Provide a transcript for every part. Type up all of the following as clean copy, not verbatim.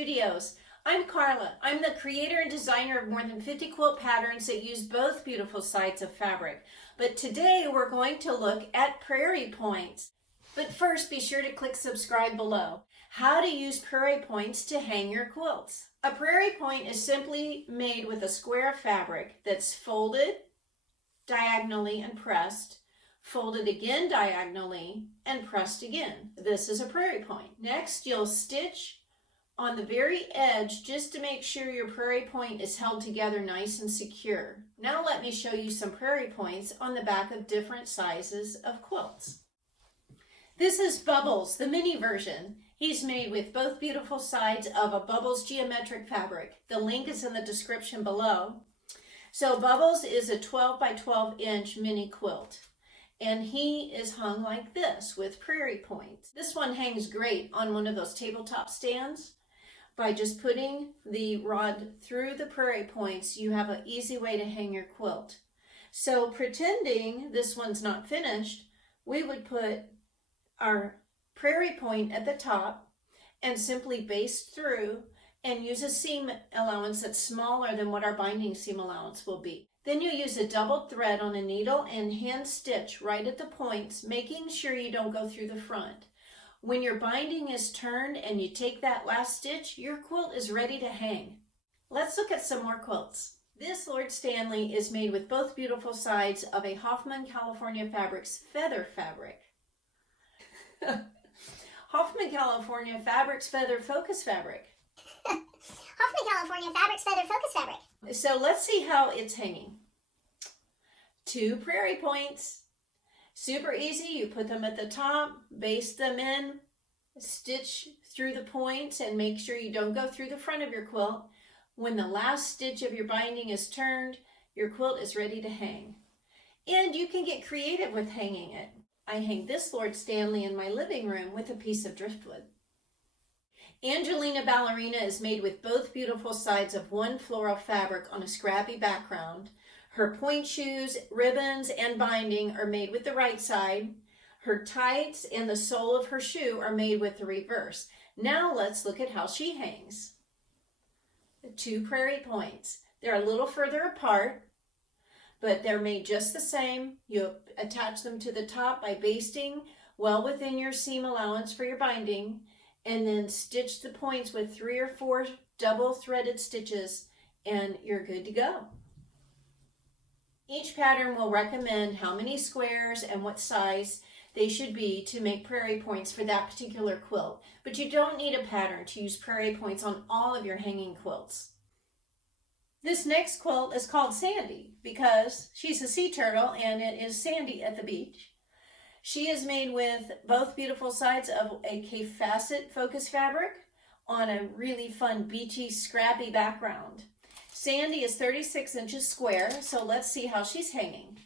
Studios. I'm Karla. I'm the creator and designer of more than 50 quilt patterns that use both beautiful sides of fabric. But today we're going to look at Prairie points. But first, be sure to click subscribe below. How to use Prairie points to hang your quilts. A Prairie point is simply made with a square of fabric that's folded diagonally and pressed, folded again diagonally, and pressed again. This is a Prairie point. Next, you'll stitch on the very edge just to make sure your Prairie point is held together nice and secure. Now let me show you some Prairie points on the back of different sizes of quilts. This is Bubbles, the mini version. He's made with both beautiful sides of a Bubbles geometric fabric. The link is in the description below. So Bubbles is a 12 by 12 inch mini quilt. And he is hung like this with Prairie points. This one hangs great on one of those tabletop stands. By just putting the rod through the Prairie points, you have an easy way to hang your quilt. So pretending this one's not finished, we would put our Prairie point at the top and simply baste through and use a seam allowance that's smaller than what our binding seam allowance will be. Then you use a double thread on a needle and hand stitch right at the points, making sure you don't go through the front. When your binding is turned and you take that last stitch, your quilt is ready to hang. Let's look at some more quilts. This Lord Stanley is made with both beautiful sides of a Hoffman California Fabrics feather fabric. Hoffman California Fabrics Feather Focus Fabric. Hoffman California Fabrics Feather Focus Fabric. So let's see how it's hanging. 2 Prairie points. Super easy. You put them at the top, baste them in, stitch through the points, and make sure you don't go through the front of your quilt. When the last stitch of your binding is turned, your quilt is ready to hang. And you can get creative with hanging it. I hang this Lord Stanley in my living room with a piece of driftwood. Angelina Ballerina is made with both beautiful sides of one floral fabric on a scrappy background. Her point shoes, ribbons, and binding are made with the right side. Her tights and the sole of her shoe are made with the reverse. Now let's look at how she hangs. The 2 Prairie points. They're a little further apart, but they're made just the same. You attach them to the top by basting well within your seam allowance for your binding, and then stitch the points with 3 or 4 double threaded stitches, and you're good to go. Each pattern will recommend how many squares and what size they should be to make Prairie points for that particular quilt. But you don't need a pattern to use Prairie points on all of your hanging quilts. This next quilt is called Sandy because she's a sea turtle and it is sandy at the beach. She is made with both beautiful sides of a K-facet focus fabric on a really fun beachy scrappy background. Sandy is 36 inches square, so let's see how she's hanging.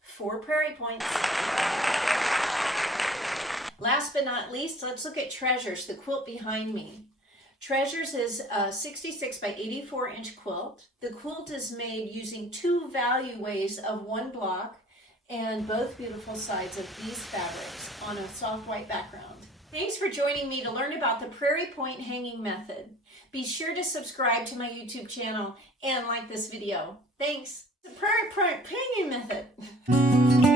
4 Prairie points. Last but not least, let's look at Treasures, the quilt behind me. Treasures is a 66 by 84 inch quilt. The quilt is made using 2 value ways of 1 block and both beautiful sides of these fabrics on a soft white background. Thanks for joining me to learn about the Prairie point hanging method. Be sure to subscribe to my YouTube channel and like this video. Thanks. The Prairie point hanging method.